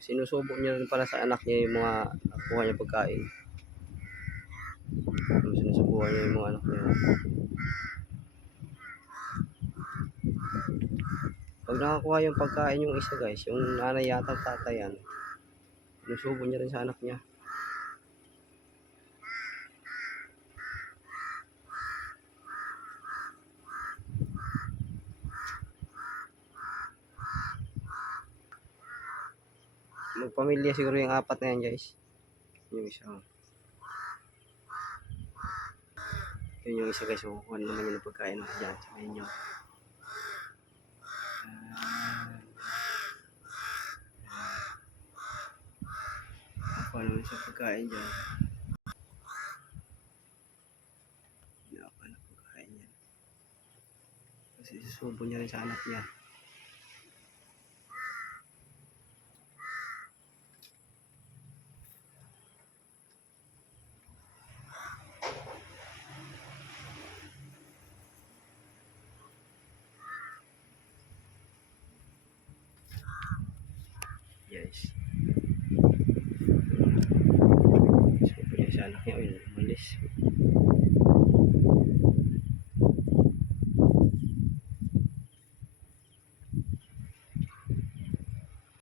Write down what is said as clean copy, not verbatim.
sinusubo niya rin pala sa anak niya yung mga nakuha niya pagkain. Sinusubukan niya yung mga anak niya. Pag nakakuha yung pagkain yung isa guys, yung nanay yata tatay yan, sinusubo niya rin sa anak niya. Magpamilya siguro yung apat na yan guys. Yung isa. Yun yung isa guys. Kukuha naman yun ng pagkain dyan. Sa inyo. Kukuha naman siya pagkain dyan. Kukuha na pagkain dyan. Kasi susubo niya rin sa anak niya. Yes. So, punya sa anak niya, umalis.